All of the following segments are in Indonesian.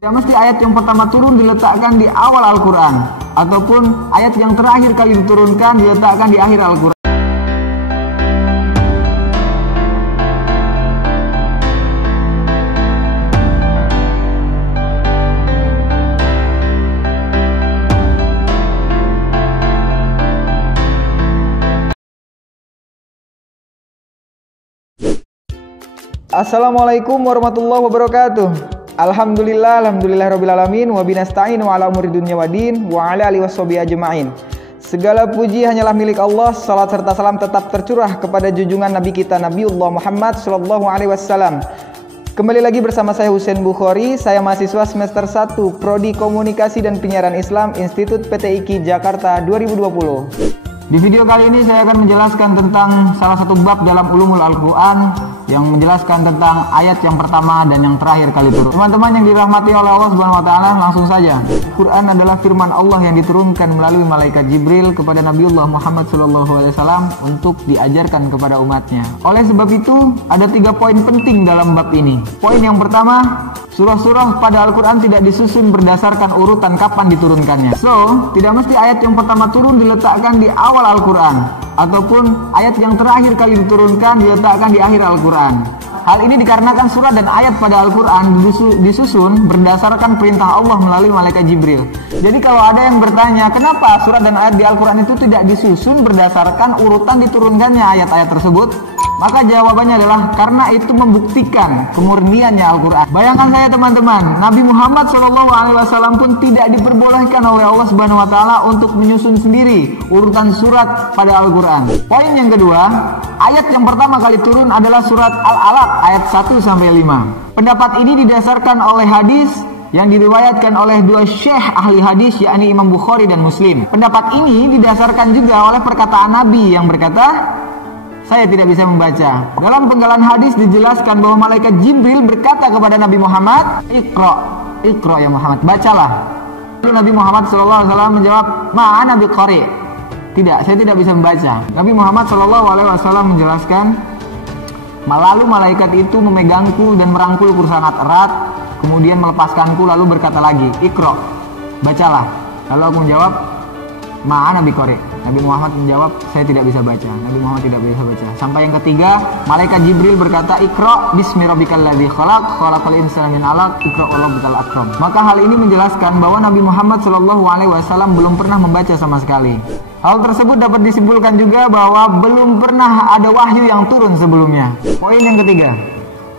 Tidak mesti ayat yang pertama turun diletakkan di awal Al-Quran, ataupun ayat yang terakhir kali diturunkan diletakkan di akhir Al-Quran. Assalamualaikum warahmatullahi wabarakatuh. Alhamdulillah rabbil alamin wa binasta'inu ala umuri dunya waddin wa ala alihi washabihi ajmain. Segala puji hanyalah milik Allah. Salat serta salam tetap tercurah kepada junjungan Nabi kita Nabiullah Muhammad sallallahu alaihi wasallam. Kembali lagi bersama saya Husein Bukhari. Saya mahasiswa semester 1 Prodi Komunikasi dan Penyiaran Islam Institut PTIQ Jakarta 2020. Di video kali ini saya akan menjelaskan tentang salah satu bab dalam ulumul Al-Quran yang menjelaskan tentang ayat yang pertama dan yang terakhir kali turun. Teman-teman yang dirahmati oleh Allah Subhanahu wa taala, langsung saja. Al-Quran adalah firman Allah yang diturunkan melalui malaikat Jibril kepada Nabiullah Muhammad SAW untuk diajarkan kepada umatnya. Oleh sebab itu, ada 3 poin penting dalam bab ini. Poin yang pertama, surah-surah pada Al-Quran tidak disusun berdasarkan urutan kapan diturunkannya. So, tidak mesti ayat yang pertama turun diletakkan di awal Al-Quran, ataupun ayat yang terakhir kali diturunkan diletakkan di akhir Al-Quran. Hal ini dikarenakan surat dan ayat pada Al-Quran disusun berdasarkan perintah Allah melalui malaikat Jibril. Jadi kalau ada yang bertanya, kenapa surat dan ayat di Al-Quran itu tidak disusun berdasarkan urutan diturunkannya ayat-ayat tersebut? Maka jawabannya adalah karena itu membuktikan kemurniannya Al-Quran. Bayangkan saya teman-teman, Nabi Muhammad SAW pun tidak diperbolehkan oleh Allah Subhanahu wa taala untuk menyusun sendiri urutan surat pada Al-Quran. Poin yang kedua, ayat yang pertama kali turun adalah surat Al-Alaq ayat 1-5. Pendapat ini didasarkan oleh hadis yang diriwayatkan oleh 2 syekh ahli hadis, yakni Imam Bukhari dan Muslim. Pendapat ini didasarkan juga oleh perkataan Nabi yang berkata, saya tidak bisa membaca. Dalam penggalan hadis dijelaskan bahwa malaikat Jibril berkata kepada Nabi Muhammad, Iqra ya Muhammad, bacalah. Lalu Nabi Muhammad SAW menjawab, ma'ana biqari. Tidak, saya tidak bisa membaca. Nabi Muhammad SAW menjelaskan, lalu malaikat itu memegangku dan merangkulku sangat erat, kemudian melepaskanku lalu berkata lagi, Iqra, bacalah. Lalu aku menjawab, ma'ana biqari. Nabi Muhammad menjawab, saya tidak bisa baca. Nabi Muhammad tidak bisa baca. Sampai yang ketiga, malaikat Jibril berkata, Iqra bismi rabbikal ladzi khalaq, khalaqal insana min 'alaq, Iqra rabbukal akram. Maka hal ini menjelaskan bahwa Nabi Muhammad SAW belum pernah membaca sama sekali. Hal tersebut dapat disimpulkan juga bahwa belum pernah ada wahyu yang turun sebelumnya. Poin yang ketiga,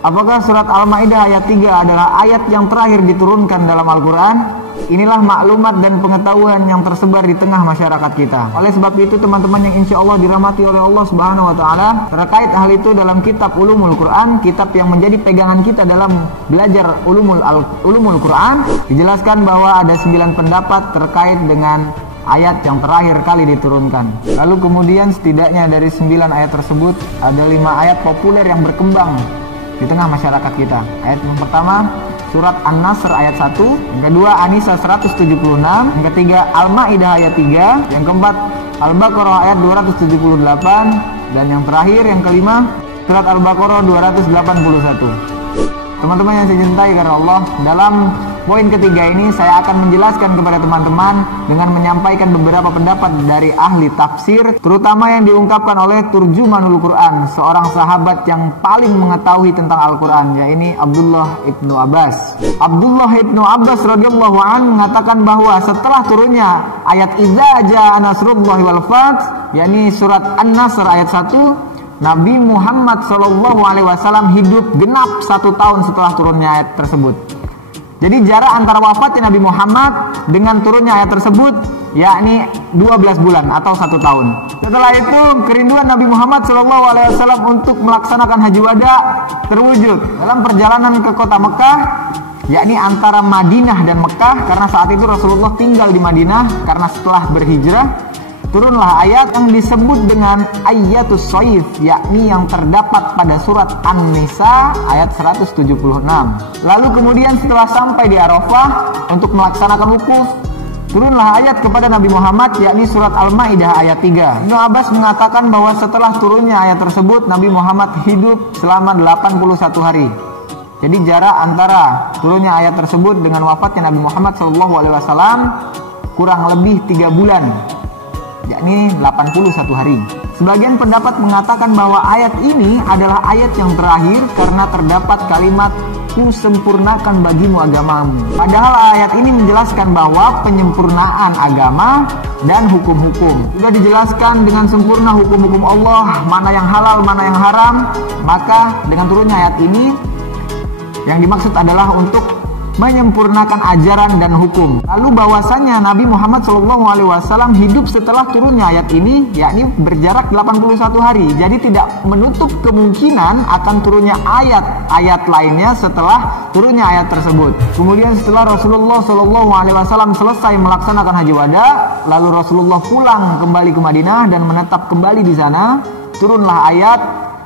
apakah surat Al-Maidah ayat 3 adalah ayat yang terakhir diturunkan dalam Al-Quran? Inilah maklumat dan pengetahuan yang tersebar di tengah masyarakat kita. Oleh sebab itu teman-teman yang insya Allah dirahmati oleh Allah Subhanahu wa taala, terkait hal itu dalam kitab Ulumul Quran, kitab yang menjadi pegangan kita dalam belajar Ulumul Quran, dijelaskan bahwa ada 9 pendapat terkait dengan ayat yang terakhir kali diturunkan. Lalu kemudian setidaknya dari 9 ayat tersebut ada 5 ayat populer yang berkembang di tengah masyarakat kita. Ayat yang pertama surat An-Nasr ayat 1, yang kedua An-Nisa 176, yang ketiga Al-Maidah ayat 3, yang keempat Al-Baqarah ayat 278, dan yang terakhir yang kelima surat Al-Baqarah 281. Teman-teman yang saya cintai karena Allah, dalam poin ketiga ini saya akan menjelaskan kepada teman-teman dengan menyampaikan beberapa pendapat dari ahli tafsir, terutama yang diungkapkan oleh Turjumanul Quran, seorang sahabat yang paling mengetahui tentang Al-Quran, yaitu Abdullah ibnu Abbas. Abdullah ibnu Abbas radhiyallahu anhu mengatakan bahwa setelah turunnya ayat Idza jaa nasrullahi wal fath, yakni surat An-Nasr ayat 1, Nabi Muhammad SAW hidup genap 1 tahun setelah turunnya ayat tersebut. Jadi jarak antara wafatnya Nabi Muhammad dengan turunnya ayat tersebut yakni 12 bulan atau 1 tahun. Setelah itu kerinduan Nabi Muhammad SAW untuk melaksanakan haji wada terwujud dalam perjalanan ke kota Mekah, yakni antara Madinah dan Mekah, karena saat itu Rasulullah tinggal di Madinah karena setelah berhijrah. Turunlah ayat yang disebut dengan ayatus soif, yakni yang terdapat pada surat An-Nisa ayat 176. Lalu kemudian setelah sampai di Arafah untuk melaksanakan wukuf, turunlah ayat kepada Nabi Muhammad, yakni surat Al-Maidah ayat 3. Ibnu Abbas mengatakan bahwa setelah turunnya ayat tersebut, Nabi Muhammad hidup selama 81 hari. Jadi jarak antara turunnya ayat tersebut dengan wafatnya Nabi Muhammad SAW kurang lebih 3 bulan, yakni 81 hari. Sebagian pendapat mengatakan bahwa ayat ini adalah ayat yang terakhir karena terdapat kalimat "Ku sempurnakan bagimu agamamu". Padahal ayat ini menjelaskan bahwa penyempurnaan agama dan hukum-hukum sudah dijelaskan dengan sempurna hukum-hukum Allah, mana yang halal, mana yang haram. Maka dengan turunnya ayat ini yang dimaksud adalah untuk menyempurnakan ajaran dan hukum. Lalu bahwasanya Nabi Muhammad SAW hidup setelah turunnya ayat ini, yakni berjarak 81 hari. Jadi tidak menutup kemungkinan akan turunnya ayat-ayat lainnya setelah turunnya ayat tersebut. Kemudian setelah Rasulullah SAW selesai melaksanakan haji wada, lalu Rasulullah pulang kembali ke Madinah dan menetap kembali di sana, turunlah ayat,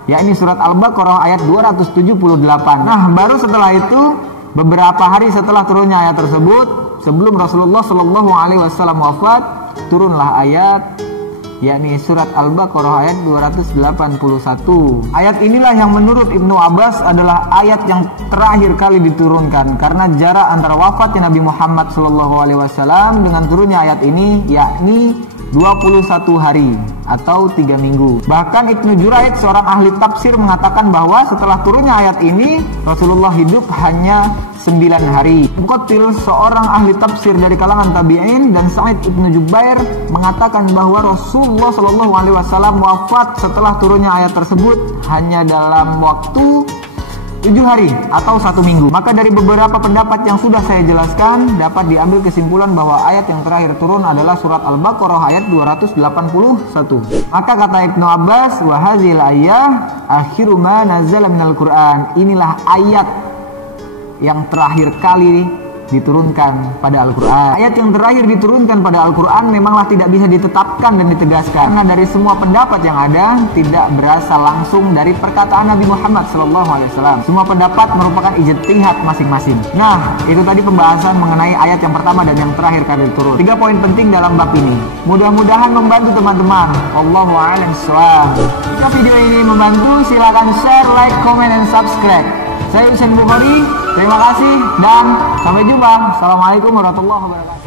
yakni surat Al-Baqarah ayat 278. Nah, baru setelah itu, beberapa hari setelah turunnya ayat tersebut, sebelum Rasulullah SAW wafat, turunlah ayat, yakni surat Al-Baqarah ayat 281. Ayat inilah yang menurut Ibnu Abbas adalah ayat yang terakhir kali diturunkan, karena jarak antara wafatnya Nabi Muhammad SAW dengan turunnya ayat ini yakni 21 hari atau 3 minggu. Bahkan Ibnu Juraid, seorang ahli tafsir, mengatakan bahwa setelah turunnya ayat ini Rasulullah hidup hanya 9 hari. Muqatil, seorang ahli tafsir dari kalangan tabi'in, dan Sa'id Ibnu Jubair mengatakan bahwa Rasulullah SAW wafat setelah turunnya ayat tersebut hanya dalam waktu 7 hari atau 1 minggu. Maka dari beberapa pendapat yang sudah saya jelaskan, dapat diambil kesimpulan bahwa ayat yang terakhir turun adalah surat Al-Baqarah ayat 281. Maka kata Ibnu Abbas, wa hazil ayah akhiru ma nazala minal Qur'an. Inilah ayat yang terakhir kali diturunkan pada Al-Quran. Ayat yang terakhir diturunkan pada Al-Quran memanglah tidak bisa ditetapkan dan ditegaskan, karena dari semua pendapat yang ada tidak berasal langsung dari perkataan Nabi Muhammad SAW. Semua pendapat merupakan ijtihad masing-masing. Nah, itu tadi pembahasan mengenai ayat yang pertama dan yang terakhir kali turun. 3 poin penting dalam bab ini. Mudah-mudahan membantu teman-teman. Wallahu a'lam bishawab. Jika video ini membantu, silakan share, like, comment, dan subscribe. Saya Husain Bukhari, terima kasih dan sampai jumpa. Assalamualaikum warahmatullahi wabarakatuh.